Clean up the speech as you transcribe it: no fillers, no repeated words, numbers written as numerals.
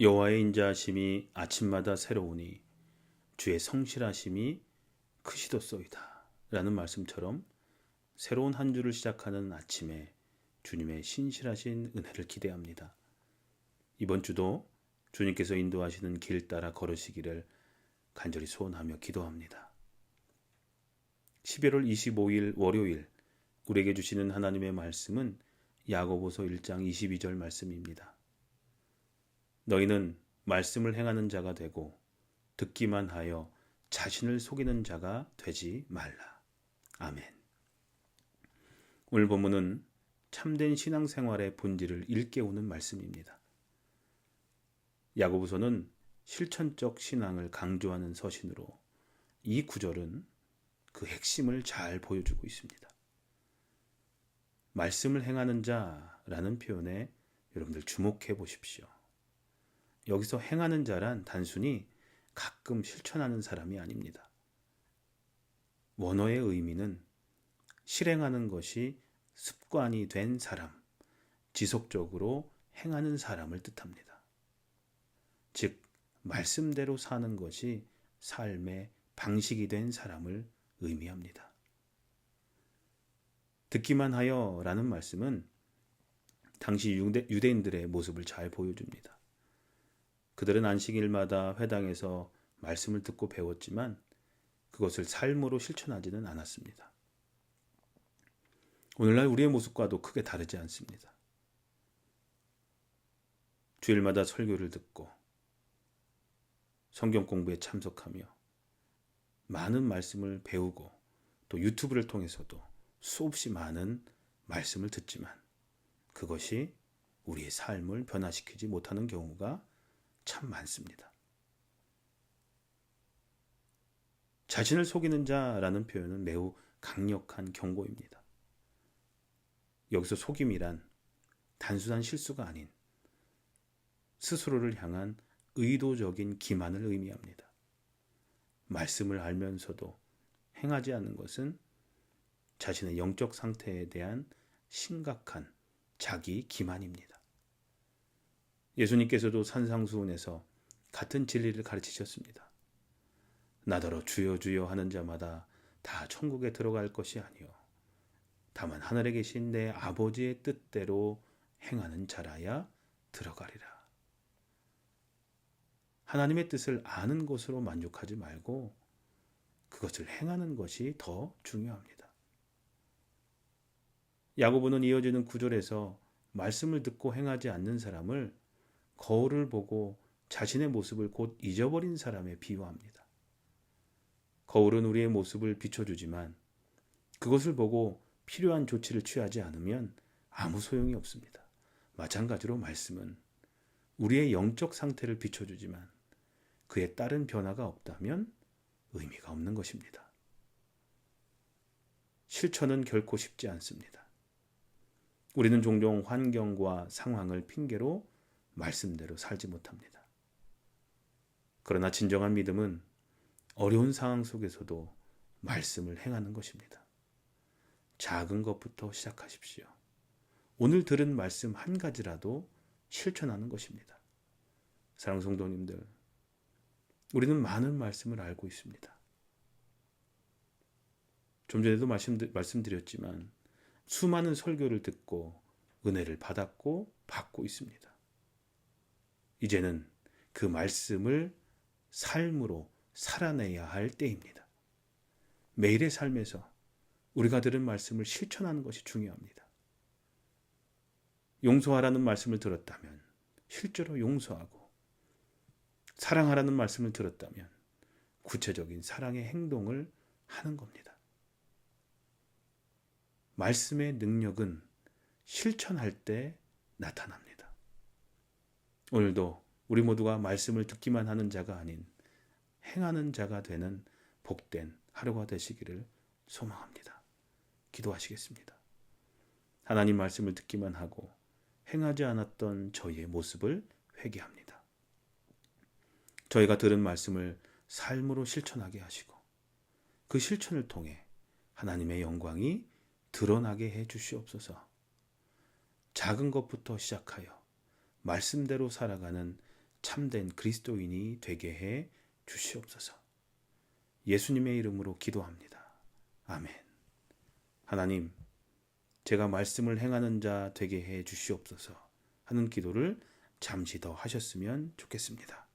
여호와의 인자하심이 아침마다 새로우니 주의 성실하심이 크시도소이다 라는 말씀처럼 새로운 한 주를 시작하는 아침에 주님의 신실하신 은혜를 기대합니다. 이번 주도 주님께서 인도하시는 길 따라 걸으시기를 간절히 소원하며 기도합니다. 11월 25일 월요일 우리에게 주시는 하나님의 말씀은 야고보서 1장 22절 말씀입니다. 너희는 말씀을 행하는 자가 되고 듣기만 하여 자신을 속이는 자가 되지 말라. 아멘. 오늘 본문은 참된 신앙생활의 본질을 일깨우는 말씀입니다. 야고보서는 실천적 신앙을 강조하는 서신으로 이 구절은 그 핵심을 잘 보여주고 있습니다. 말씀을 행하는 자라는 표현에 여러분들 주목해 보십시오. 여기서 행하는 자란 단순히 가끔 실천하는 사람이 아닙니다. 원어의 의미는 실행하는 것이 습관이 된 사람, 지속적으로 행하는 사람을 뜻합니다. 즉, 말씀대로 사는 것이 삶의 방식이 된 사람을 의미합니다. 듣기만 하여 라는 말씀은 당시 유대인들의 모습을 잘 보여줍니다. 그들은 안식일마다 회당에서 말씀을 듣고 배웠지만 그것을 삶으로 실천하지는 않았습니다. 오늘날 우리의 모습과도 크게 다르지 않습니다. 주일마다 설교를 듣고 성경 공부에 참석하며 많은 말씀을 배우고 또 유튜브를 통해서도 수없이 많은 말씀을 듣지만 그것이 우리의 삶을 변화시키지 못하는 경우가 참 많습니다. 자신을 속이는 자라는 표현은 매우 강력한 경고입니다. 여기서 속임이란 단순한 실수가 아닌 스스로를 향한 의도적인 기만을 의미합니다. 말씀을 알면서도 행하지 않는 것은 자신의 영적 상태에 대한 심각한 자기 기만입니다. 예수님께서도 산상수훈에서 같은 진리를 가르치셨습니다. 나더러 주여 주여 하는 자마다 다 천국에 들어갈 것이 아니요 다만 하늘에 계신 내 아버지의 뜻대로 행하는 자라야 들어가리라. 하나님의 뜻을 아는 것으로 만족하지 말고 그것을 행하는 것이 더 중요합니다. 야고보는 이어지는 구절에서 말씀을 듣고 행하지 않는 사람을 거울을 보고 자신의 모습을 곧 잊어버린 사람에 비유합니다. 거울은 우리의 모습을 비춰주지만 그것을 보고 필요한 조치를 취하지 않으면 아무 소용이 없습니다. 마찬가지로 말씀은 우리의 영적 상태를 비춰주지만 그에 따른 변화가 없다면 의미가 없는 것입니다. 실천은 결코 쉽지 않습니다. 우리는 종종 환경과 상황을 핑계로 말씀대로 살지 못합니다. 그러나 진정한 믿음은 어려운 상황 속에서도 말씀을 행하는 것입니다. 작은 것부터 시작하십시오. 오늘 들은 말씀 한 가지라도 실천하는 것입니다. 사랑하는 성도님들, 우리는 많은 말씀을 알고 있습니다. 좀 전에도 말씀드렸지만 수많은 설교를 듣고 은혜를 받았고 받고 있습니다. 이제는 그 말씀을 삶으로 살아내야 할 때입니다. 매일의 삶에서 우리가 들은 말씀을 실천하는 것이 중요합니다. 용서하라는 말씀을 들었다면 실제로 용서하고 사랑하라는 말씀을 들었다면 구체적인 사랑의 행동을 하는 겁니다. 말씀의 능력은 실천할 때 나타납니다. 오늘도 우리 모두가 말씀을 듣기만 하는 자가 아닌 행하는 자가 되는 복된 하루가 되시기를 소망합니다. 기도하시겠습니다. 하나님 말씀을 듣기만 하고 행하지 않았던 저희의 모습을 회개합니다. 저희가 들은 말씀을 삶으로 실천하게 하시고 그 실천을 통해 하나님의 영광이 드러나게 해 주시옵소서. 작은 것부터 시작하여 말씀대로 살아가는 참된 그리스도인이 되게 해 주시옵소서. 예수님의 이름으로 기도합니다. 아멘. 하나님, 제가 말씀을 행하는 자 되게 해 주시옵소서 하는 기도를 잠시 더 하셨으면 좋겠습니다.